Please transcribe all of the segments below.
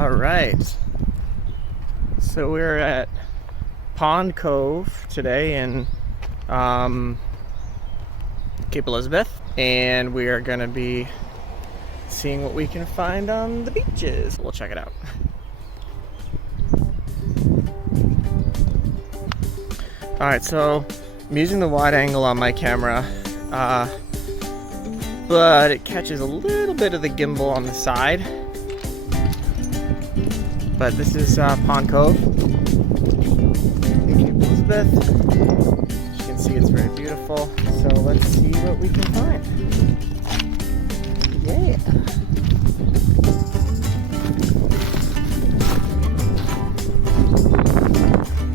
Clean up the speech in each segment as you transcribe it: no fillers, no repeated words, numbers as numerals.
All right, so we're at Pond Cove today in Cape Elizabeth, and we are going to be seeing what we can find on the beaches. We'll check it out. All right, so I'm using the wide angle on my camera, but it catches a little bit of the gimbal on the side. But this is Pond Cove in Cape Elizabeth. As you can see, it's very beautiful. So let's see what we can find. Yeah.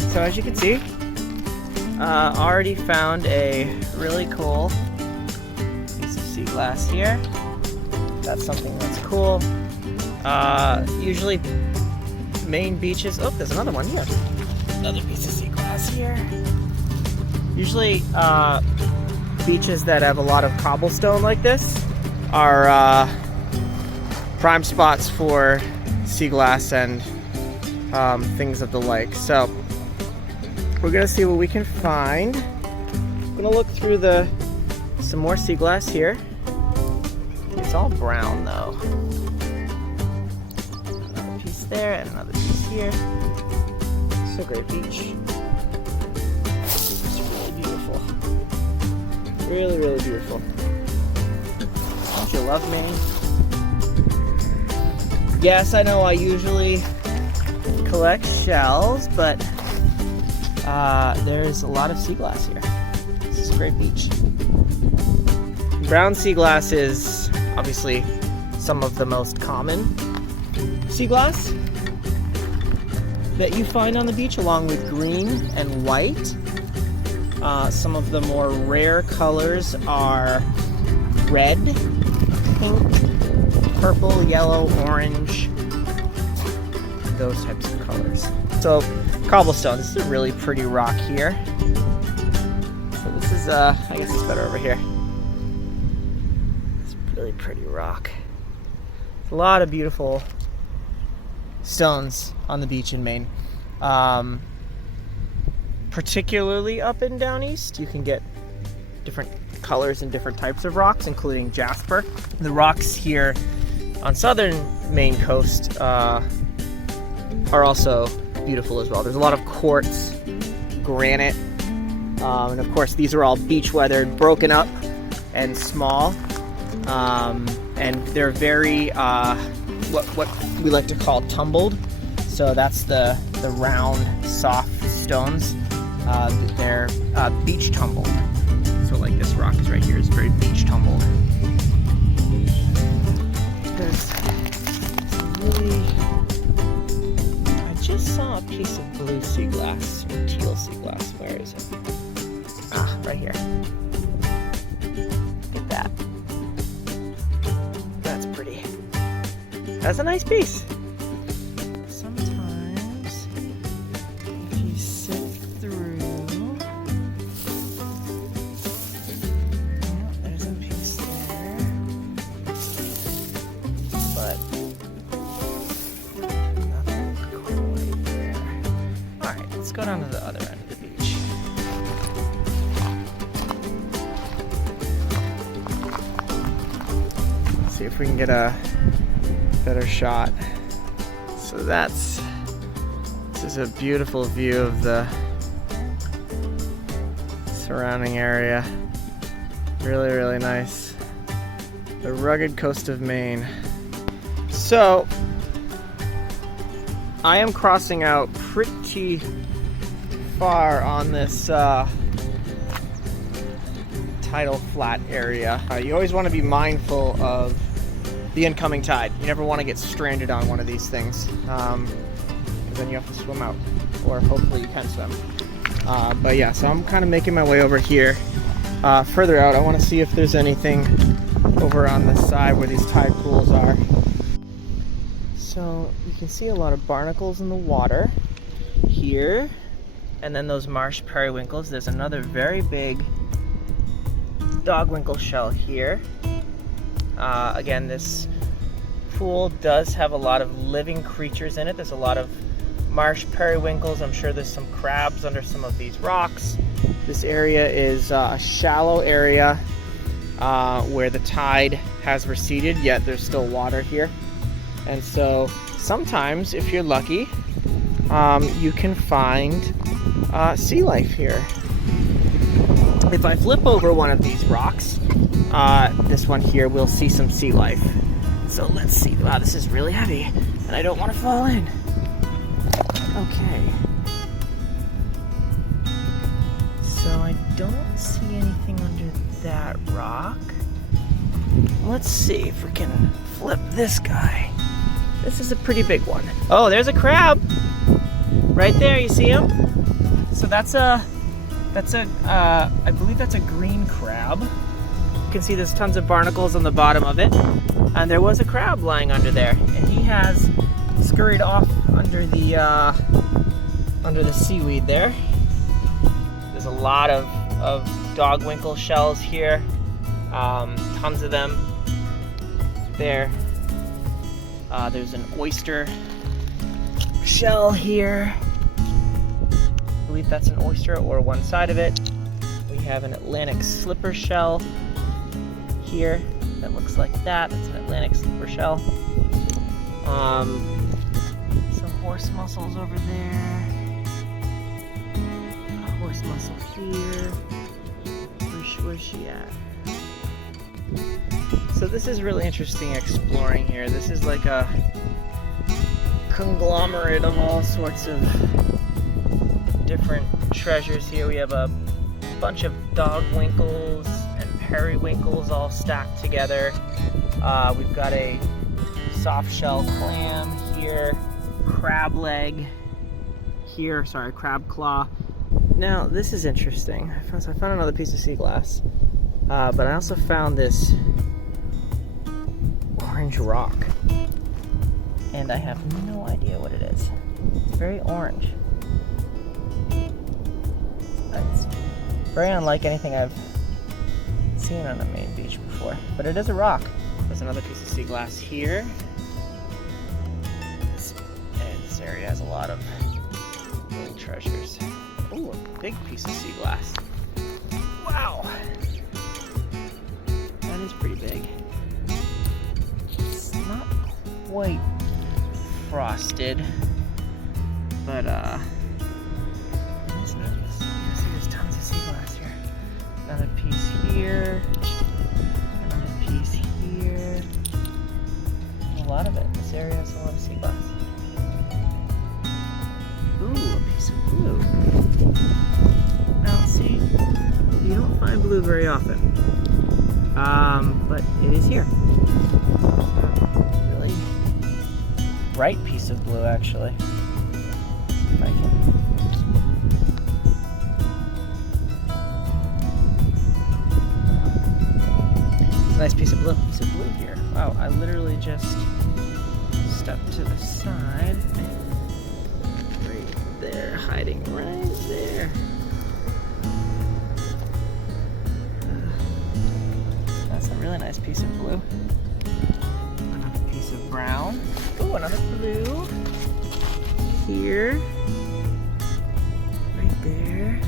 So as you can see, already found a really cool piece of sea glass here. That's something that's cool. Usually Maine beaches. Oh, there's another one here. Another piece of sea glass here. Usually, beaches that have a lot of cobblestone like this are prime spots for sea glass and things of the like. So we're gonna see what we can find. I'm gonna look through some more sea glass here. It's all brown though. There and another piece here. So great beach. It's really beautiful. Really, really beautiful. Don't you love Maine? Yes, I know I usually collect shells, but there's a lot of sea glass here. This is a great beach. Brown sea glass is obviously some of the most common sea glass that you find on the beach, along with green and white. Some of the more rare colors are red, pink, purple, yellow, orange, those types of colors. So cobblestone, this is a really pretty rock here. So this is, I guess it's better over here. It's a really pretty rock. There's a lot of beautiful stones on the beach in Maine. Particularly up and down east, you can get different colors and different types of rocks, including jasper. The rocks here on southern Maine coast are also beautiful as well. There's a lot of quartz, granite, and of course these are all beach weathered, broken up and small, and they're very what we like to call tumbled. So that's the round, soft stones. They're beach tumbled. So like this rock is right here is very beach tumbled. There's really, I just saw a piece of blue sea glass or teal sea glass. Where is it? Ah, right here. Look at that. That's pretty. That's a nice piece. Sometimes, if you sift through, yeah, there's a piece there, but nothing quite there. All right, let's go down to the other end of the beach. Let's see if we can get a better shot. So this is a beautiful view of the surrounding area. Really, really nice. The rugged coast of Maine. So I am crossing out pretty far on this tidal flat area. You always want to be mindful of the incoming tide. You never want to get stranded on one of these things, because then you have to swim out, or hopefully you can swim. But yeah, so I'm kind of making my way over here. Further out, I want to see if there's anything over on the side where these tide pools are. So you can see a lot of barnacles in the water here, and then those marsh periwinkles. There's another very big dogwinkle shell here. Again, this pool does have a lot of living creatures in it. There's a lot of marsh periwinkles. I'm sure there's some crabs under some of these rocks. This area is a shallow area where the tide has receded, yet there's still water here. And so sometimes, if you're lucky, you can find sea life here. If I flip over one of these rocks, this one here, we'll see some sea life. So let's see. Wow, this is really heavy, and I don't want to fall in. Okay. So I don't see anything under that rock. Let's see if we can flip this guy. This is a pretty big one. Oh, there's a crab! Right there, you see him? So I believe that's a green crab. You can see there's tons of barnacles on the bottom of it. And there was a crab lying under there. And he has scurried off under the seaweed there. There's a lot of dogwinkle shells here. Tons of them there. There's an oyster shell here. I believe that's an oyster, or one side of it. We have an Atlantic slipper shell here that looks like that. That's an Atlantic slipper shell. Some horse mussels over there. A horse mussel here. Where's she at? So this is really interesting exploring here. This is like a conglomerate of all sorts of different treasures here. We have a bunch of dogwinkles and periwinkles all stacked together. We've got a soft shell clam here, crab leg here, sorry, crab claw. Now this is interesting. I found another piece of sea glass, but I also found this orange rock, and I have no idea what it is. It's very orange. It's very unlike anything I've seen on a Maine beach before, but it is a rock. There's another piece of sea glass here. This area has a lot of little treasures. Ooh, a big piece of sea glass. Wow! That is pretty big. It's not quite frosted, but it's nice. You see there's tons of sea glass here. Another piece here. Another piece here. A lot of it. This area has a lot of sea glass. Ooh, a piece of blue. Now, see, you don't find blue very often, but it is here. Really bright piece of blue, actually. If I can. It's a nice piece of blue. Piece of blue here. Wow, I literally just stepped to the side. There, hiding right there. That's a really nice piece of blue. Another piece of brown. Oh, another blue. Here. Right there.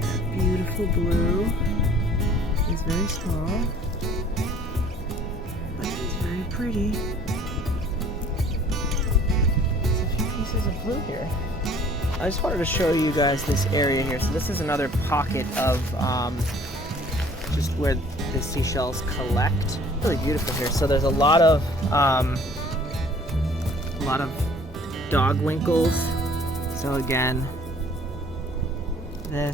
That beautiful blue. It's very small, but it's very pretty. There's a few pieces of blue here. I just wanted to show you guys this area here. So this is another pocket of just where the seashells collect. Really beautiful here. So there's a lot of dogwinkles. So again, they're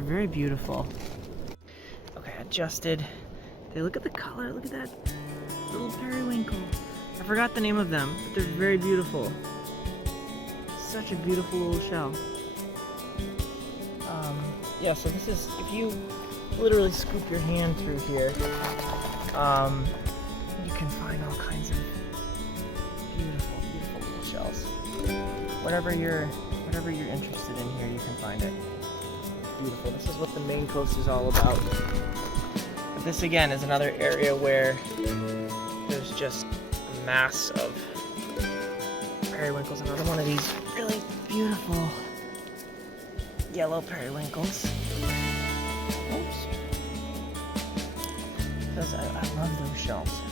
very beautiful. Okay, adjusted. Okay, look at the color. Look at that little periwinkle. I forgot the name of them, but they're very beautiful. Such a beautiful little shell. Yeah, so this is, if you literally scoop your hand through here, you can find all kinds of beautiful, beautiful little shells. Whatever you're interested in here, you can find it. Beautiful. This is what the Maine coast is all about. But this again is another area where just a mass of periwinkles. Another one of these really beautiful yellow periwinkles. Oops. I love those shells.